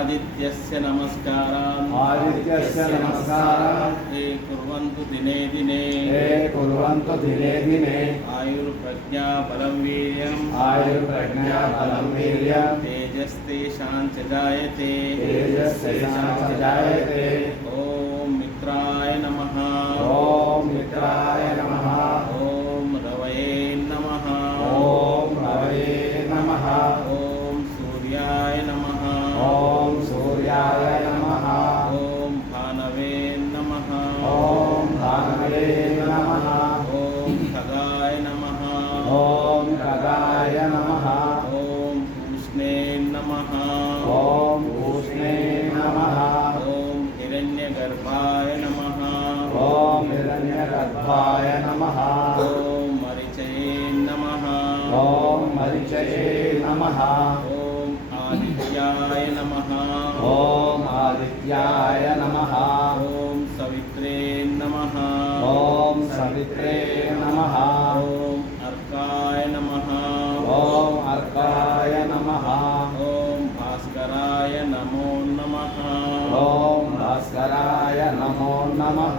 आदित्यस्य नमस्कारान् ते कुर्वन्तु दिने दिने आयुर्प्रज्ञा बलं वीर्यं तेजस्तेषां च जायते ॐ मित्राय नमः ॐ रवये नमः ॐ सूर्याय नमः ॐ भानवे नमः ॐ खगाय नमः ॐ पूष्णे नमः ॐ हिरण्यगर्भाय नमः ॐ मरिचये नमः ॐ आदित्याय नमः ॐ सवित्रे नमः ॐ अर्काय नमः ॐ भास्कराय नमो नमः ॐ भास्कराय नमो नमः।